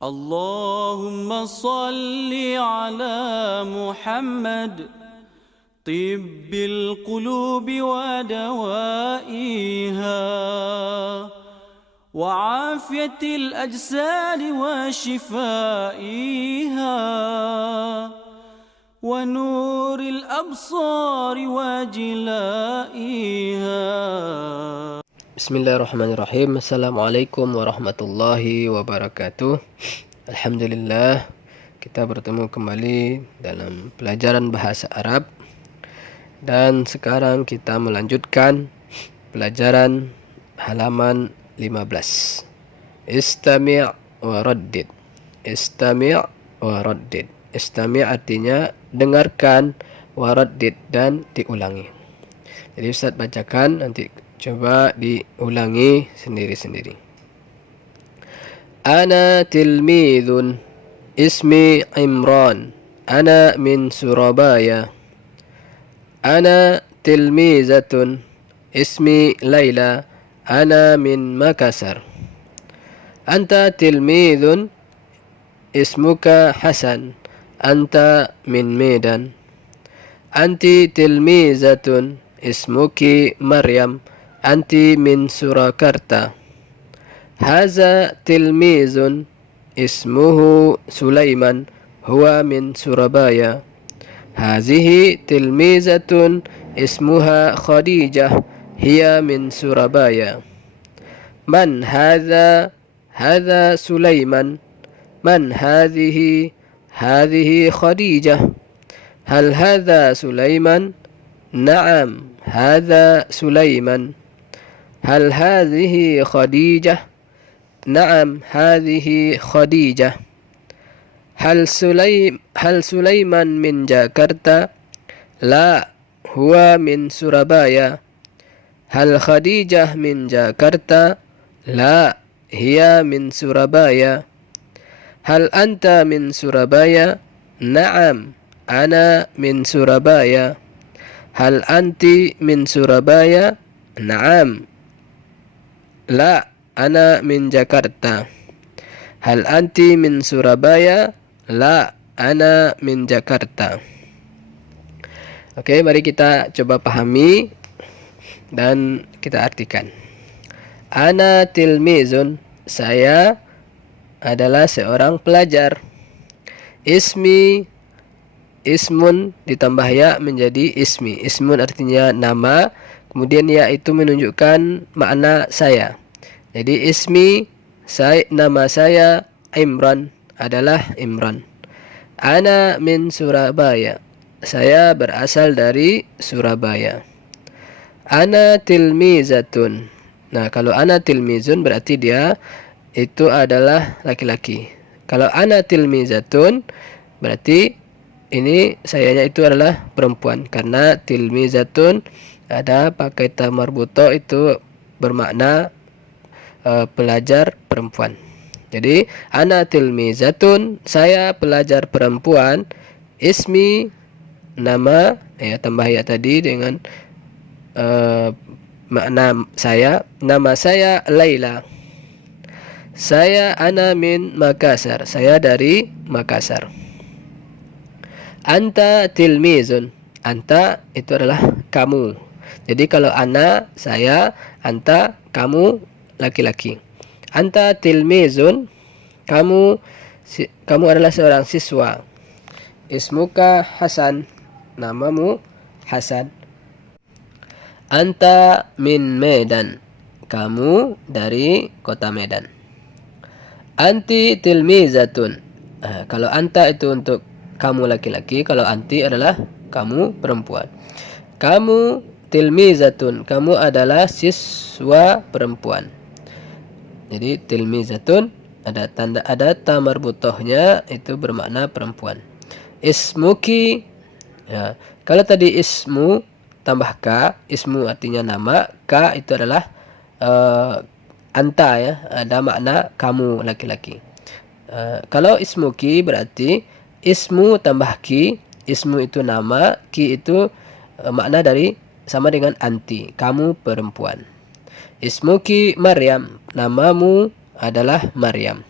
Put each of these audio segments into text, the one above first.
اللهم صل على محمد طب القلوب ودوائها وعافية الأجساد وشفائها ونور الأبصار وجلائها. Bismillahirrahmanirrahim. Assalamualaikum warahmatullahi wabarakatuh. Alhamdulillah, kita bertemu kembali dalam pelajaran bahasa Arab. Dan sekarang kita melanjutkan pelajaran halaman 15. Istami' wa raddid. Istami' wa raddid. Istami' artinya dengarkan, wa raddid dan diulangi. Jadi Ustaz bacakan, nanti coba diulangi sendiri-sendiri. Ana tilmidun, ismi Imran, ana min Surabaya. Ana tilmizatun, ismi Laila, ana min Makassar. Anta tilmidun, ismuka Hasan, anta min Medan. Anti tilmizatun, ismuki Maryam, anti min Surakarta. Haza tilmizun, ismuhu Sulaiman, huwa min Surabaya. Hazihi tilmizatun, ismuha Khadijah, hiya min Surabaya. Man hadha? Hadha Sulaiman. Man hadhihi? Hadhihi Khadijah. Hal hadha Sulaiman? Na'am, hadha Sulaiman. Hal hadhihi Khadijah? Na'am, hadhihi Khadijah. Hal Sulaiman min Jakarta? La, huwa min Surabaya. Hal Khadijah min Jakarta? La, hiya min Surabaya. Hal anta min Surabaya? Na'am, ana min Surabaya. Hal anti min Surabaya? Na'am. La, ana min Jakarta. Hal anti min Surabaya? La, ana min Jakarta. Oke, mari kita coba pahami dan kita artikan. Ana tilmizun, saya adalah seorang pelajar. Ismun ditambah ya menjadi ismi. Ismun artinya nama, kemudian ya itu menunjukkan makna saya. Jadi ismi, nama saya Imran, adalah Imran. Ana min Surabaya, saya berasal dari Surabaya. Ana tilmizatun. Nah, kalau ana tilmizun berarti dia itu adalah laki-laki. Kalau ana tilmizatun berarti ini sayanya itu adalah perempuan, karena tilmizatun ada pakai ta marbuto itu bermakna pelajar perempuan. Jadi ana tilmizatun, saya pelajar perempuan. Ismi, nama, ya tambah ya tadi dengan makna saya. Nama saya Laila. Saya ana min Makassar, saya dari Makassar. Anta tilmizun. Anta itu adalah kamu. Jadi kalau ana saya, anta kamu laki-laki. Anta tilmizun, kamu adalah seorang siswa. Ismuka Hasan, namamu Hasan. Anta min Medan, kamu dari kota Medan. Anti tilmizatun. Kalau anta itu untuk kamu laki-laki, kalau anti adalah kamu perempuan. Kamu tilmizatun, kamu adalah siswa perempuan. Jadi tilmizatun ada ta marbutohnya, itu bermakna perempuan. Ismuki, ya, kalau tadi ismu tambah ka, ismu artinya nama, ka itu adalah anta, ya, ada makna kamu laki-laki. Kalau ismuki berarti ismu tambah ki, ismu itu nama, ki itu makna dari sama dengan anti, kamu perempuan. Ismuki Maryam, namamu adalah Maryam.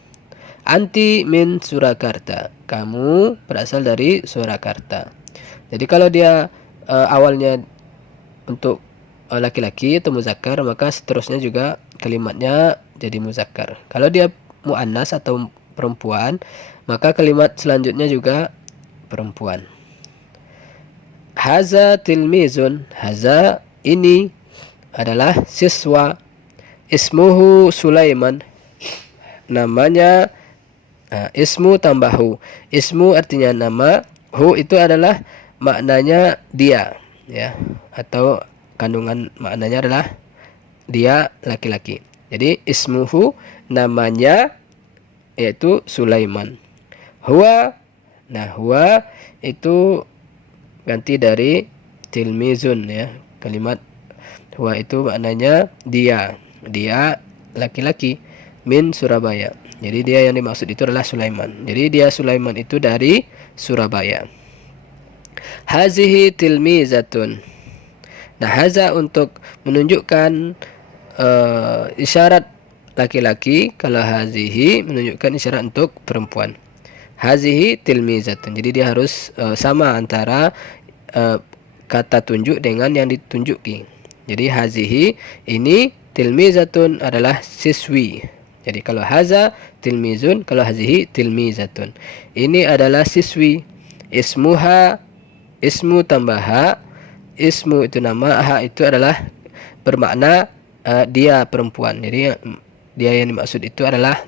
Anti min Surakarta. Kamu berasal dari Surakarta. Jadi kalau dia awalnya untuk laki-laki atau muzakkar, maka seterusnya juga kalimatnya jadi muzakkar. Kalau dia muannas atau perempuan, maka kalimat selanjutnya juga perempuan. Haza tilmizun. Haza ini adalah siswa. Ismuhu Sulaiman. Namanya ismu tambahu. Ismu artinya nama, hu itu adalah maknanya dia, ya, atau kandungan maknanya adalah dia laki-laki. Jadi ismuhu namanya yaitu Sulaiman. Huwa, nah huwa itu ganti dari tilmizun, ya. Kalimat huwa itu maknanya dia laki-laki, min Surabaya. Jadi dia yang dimaksud itu adalah Sulaiman. Jadi dia Sulaiman itu dari Surabaya. Hazihi tilmizatun. Nah, haza untuk menunjukkan isyarat laki-laki. Kalau hazihi menunjukkan isyarat untuk perempuan. Hazihi tilmizatun. Jadi dia harus sama antara kata tunjuk dengan yang ditunjuki. Jadi hazihi ini tilmizatun adalah siswi. Jadi kalau haza tilmizun, kalau hazihi tilmizatun. Ini adalah siswi. Ismuha, ismu tambah ha. Ismu itu nama, ha itu adalah bermakna dia perempuan. Jadi dia yang dimaksud itu adalah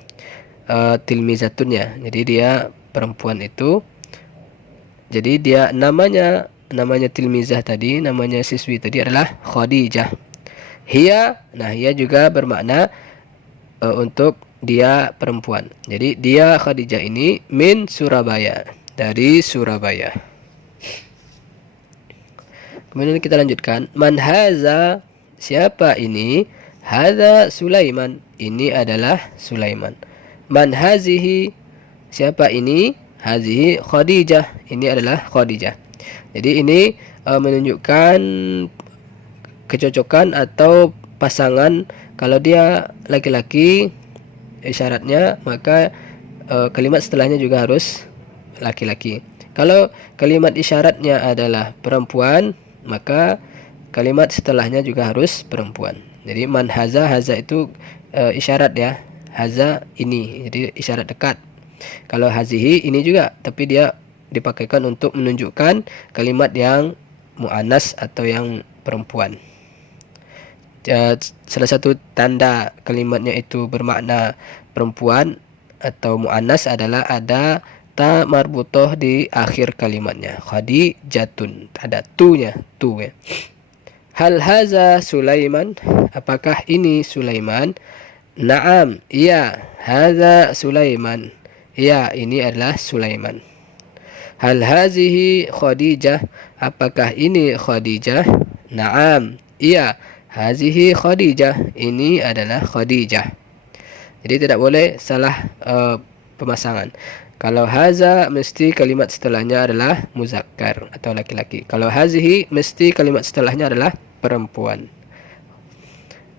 tilmizatunnya. Jadi dia perempuan itu. Jadi dia namanya tilmizah tadi, namanya siswi tadi adalah Khadijah. Hiya, nah hiya juga bermakna untuk dia perempuan. Jadi dia Khadijah ini min Surabaya, dari Surabaya. Kemudian kita lanjutkan. Man haza, siapa ini? Haza Sulaiman, ini adalah Sulaiman. Man hazihi, siapa ini? Hazihi Khadijah, ini adalah Khadijah. Jadi ini menunjukkan kecocokan atau pasangan. Kalau dia laki-laki isyaratnya, maka kalimat setelahnya juga harus laki-laki. Kalau kalimat isyaratnya adalah perempuan, maka kalimat setelahnya juga harus perempuan. Jadi man haza, haza itu isyarat, ya. Haza ini, jadi isyarat dekat. Kalau hazihi ini juga, tapi dia dipakaikan untuk menunjukkan kalimat yang muannas atau yang perempuan. Salah satu tanda kalimatnya itu bermakna perempuan atau muannas adalah ada ta marbutoh di akhir kalimatnya. Khadijatun, ada tu-nya, tu, ya. Hal haza Sulaiman, apakah ini Sulaiman? Naam, iya, haza Sulaiman, iya, ini adalah Sulaiman. Hal hazihi Khadijah, apakah ini Khadijah? Naam, iya, hazihi Khadijah, ini adalah Khadijah. Jadi tidak boleh salah pemasangan. Kalau haza mesti kalimat setelahnya adalah muzakkar atau laki-laki. Kalau hazihi mesti kalimat setelahnya adalah perempuan.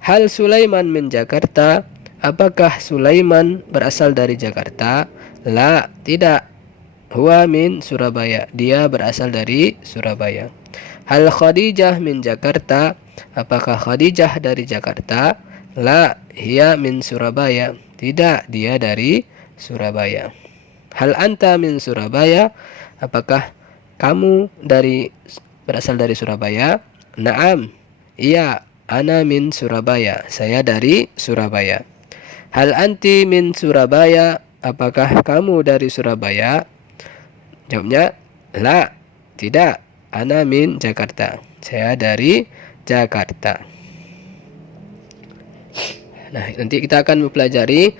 Hal Sulaiman min Jakarta, apakah Sulaiman berasal dari Jakarta? La, tidak. Huwa min Surabaya, dia berasal dari Surabaya. Hal Khadijah min Jakarta, apakah Khadijah dari Jakarta? La, hiya min Surabaya, tidak, dia dari Surabaya. Hal anta min Surabaya, apakah kamu berasal dari Surabaya? Naam, iya, ana min Surabaya, saya dari Surabaya. Hal anti min Surabaya, apakah kamu dari Surabaya? Jawabnya, la, tidak, ana min Jakarta, saya dari Jakarta. Nah, nanti kita akan mempelajari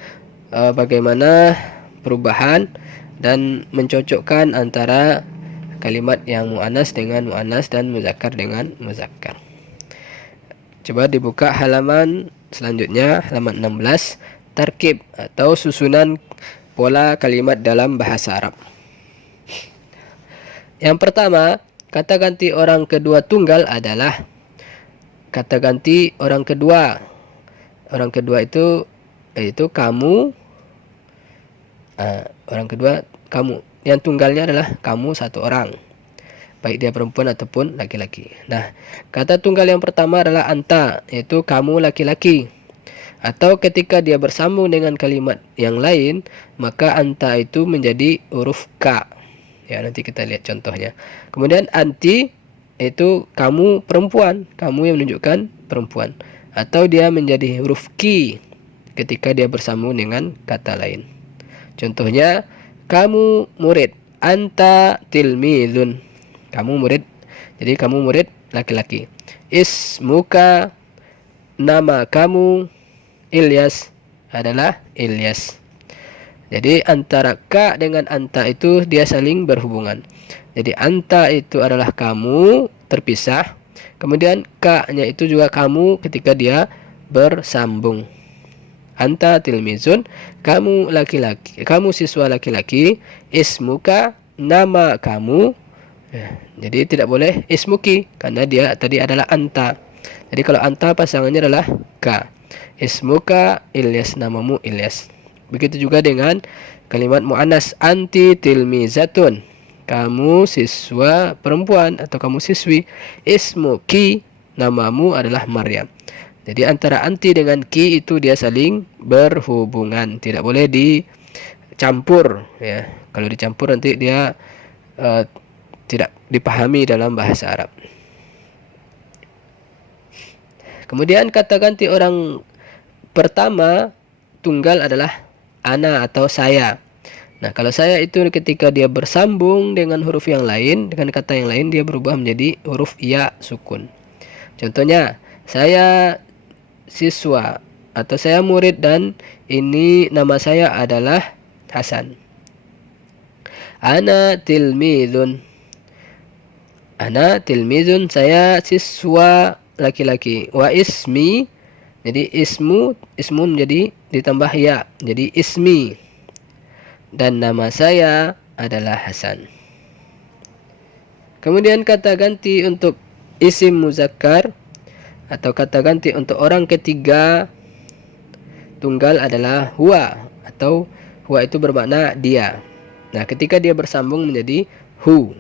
bagaimana perubahan dan mencocokkan antara kalimat yang muannas dengan muannas dan muzakkar dengan muzakkar. Coba dibuka halaman selanjutnya, halaman 16, tarkib atau susunan pola kalimat dalam bahasa Arab. Yang pertama, kata ganti orang kedua tunggal adalah kata ganti orang kedua. Orang kedua itu yaitu kamu, Orang kedua kamu. Yang tunggalnya adalah kamu satu orang, baik dia perempuan ataupun laki-laki. Nah, kata tunggal yang pertama adalah anta, yaitu kamu laki-laki. Atau ketika dia bersambung dengan kalimat yang lain, maka anta itu menjadi huruf K. Ya, nanti kita lihat contohnya. Kemudian anti itu kamu perempuan, kamu yang menunjukkan perempuan. Atau dia menjadi huruf Ki ketika dia bersambung dengan kata lain. Contohnya, kamu murid, anta tilmizun. Kamu murid, jadi kamu murid laki-laki. Ismuka, nama kamu, Ilyas, adalah Ilyas. Jadi antara ka dengan anta itu dia saling berhubungan. Jadi anta itu adalah kamu terpisah. Kemudian ka-nya itu juga kamu ketika dia bersambung. Anta tilmizun, kamu laki-laki, kamu siswa laki-laki. Ismuka, nama kamu. Ya, jadi tidak boleh ismuki karena dia tadi adalah anta. Jadi kalau anta pasangannya adalah ka. Ismuka Ilyas, namamu Ilyas. Begitu juga dengan kalimat muannas, anti tilmizatun. Kamu siswa perempuan atau kamu siswi. Ismuki, namamu adalah Maryam. Jadi antara anti dengan ki itu dia saling berhubungan, tidak boleh dicampur ya. Kalau dicampur nanti dia tidak dipahami dalam bahasa Arab. Kemudian kata ganti orang pertama tunggal adalah ana atau saya. Nah, kalau saya itu ketika dia bersambung dengan huruf yang lain, dengan kata yang lain, dia berubah menjadi huruf ya sukun. Contohnya, saya siswa atau saya murid dan ini nama saya adalah Hasan. Ana tilmizun. Ana tilmizun, saya siswa laki-laki. Wa ismi, jadi ismu menjadi ditambah ya, jadi ismi. Dan nama saya adalah Hasan. Kemudian kata ganti untuk isim muzakkar atau kata ganti untuk orang ketiga tunggal adalah huwa, atau huwa itu bermakna dia. Nah, ketika dia bersambung menjadi hu.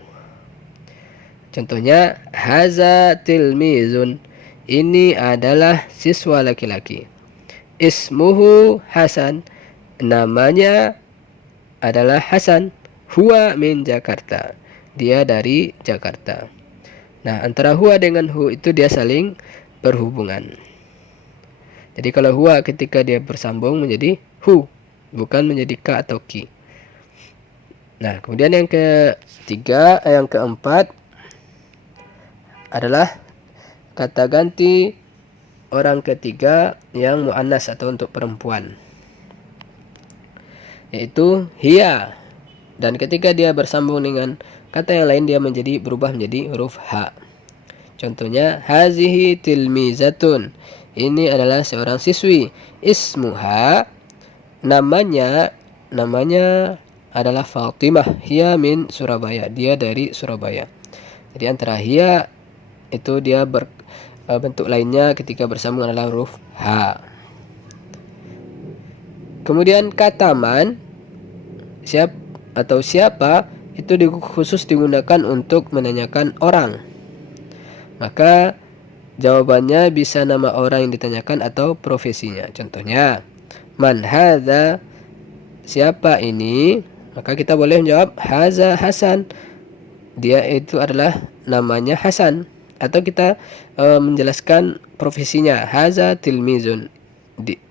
Contohnya, haza tilmizun, ini adalah siswa laki-laki. Ismuhu Hasan, namanya adalah Hasan. Huwa min Jakarta, dia dari Jakarta. Nah, antara huwa dengan hu itu dia saling berhubungan. Jadi kalau huwa ketika dia bersambung menjadi hu, bukan menjadi ka atau ki. Nah, kemudian yang keempat adalah kata ganti orang ketiga yang muannas atau untuk perempuan, yaitu hiya. Dan ketika dia bersambung dengan kata yang lain dia berubah menjadi huruf ha. Contohnya, hazihi tilmizatun, ini adalah seorang siswi. Ismuha, namanya adalah Fatimah. Hiya min Surabaya, dia dari Surabaya. Jadi antara hiya itu dia bentuk lainnya ketika bersambung adalah huruf ha. Kemudian kata man, siapa itu khusus digunakan untuk menanyakan orang. Maka jawabannya bisa nama orang yang ditanyakan atau profesinya. Contohnya, man hadza, siapa ini? Maka kita boleh menjawab haza Hasan, dia itu adalah namanya Hasan. Atau kita menjelaskan profesinya, haza tilmizun,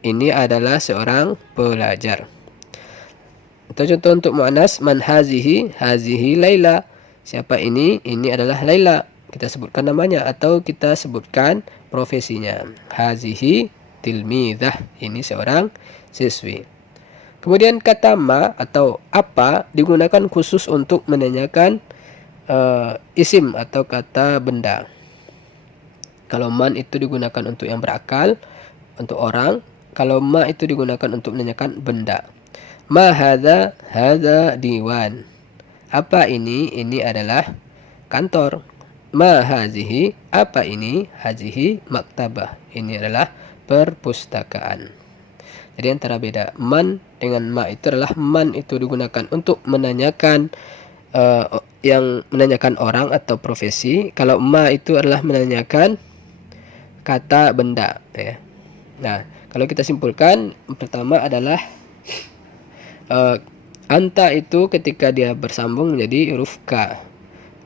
ini adalah seorang pelajar. Atau contoh untuk muannas, man hazihi, hazihi Laila, siapa ini? Ini adalah Laila. Kita sebutkan namanya atau kita sebutkan profesinya. Hazihi tilmizah, ini seorang siswi. Kemudian kata ma atau apa digunakan khusus untuk menanyakan isim atau kata benda. Kalau man itu digunakan untuk yang berakal, untuk orang. Kalau ma itu digunakan untuk menanyakan benda. Ma hadza, hadza diwan. Apa ini? Ini adalah kantor. Ma hazihi, apa ini? Hazihi maktabah, ini adalah perpustakaan. Jadi antara beda man dengan ma itu adalah man itu digunakan untuk menanyakan yang menanyakan orang atau profesi. Kalau ma itu adalah menanyakan kata benda ya. Nah, kalau kita simpulkan, pertama adalah anta itu ketika dia bersambung menjadi huruf K.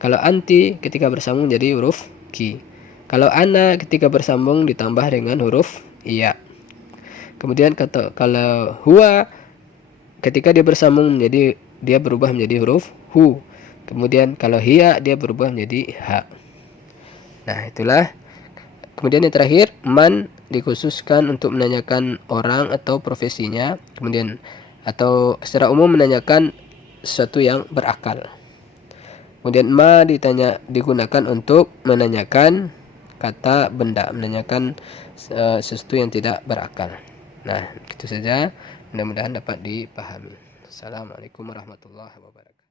Kalau anti ketika bersambung menjadi huruf Ki. Kalau ana ketika bersambung ditambah dengan huruf iya. Kemudian kalau huwa ketika dia bersambung menjadi dia berubah menjadi huruf hu. Kemudian kalau hiya dia berubah menjadi ha. Nah, itulah. Kemudian yang terakhir, man dikhususkan untuk menanyakan orang atau profesinya, kemudian atau secara umum menanyakan sesuatu yang berakal. Kemudian ma digunakan untuk menanyakan kata benda, menanyakan sesuatu yang tidak berakal. Nah, itu saja. Mudah-mudahan dapat dipahami. Assalamualaikum warahmatullahi wabarakatuh.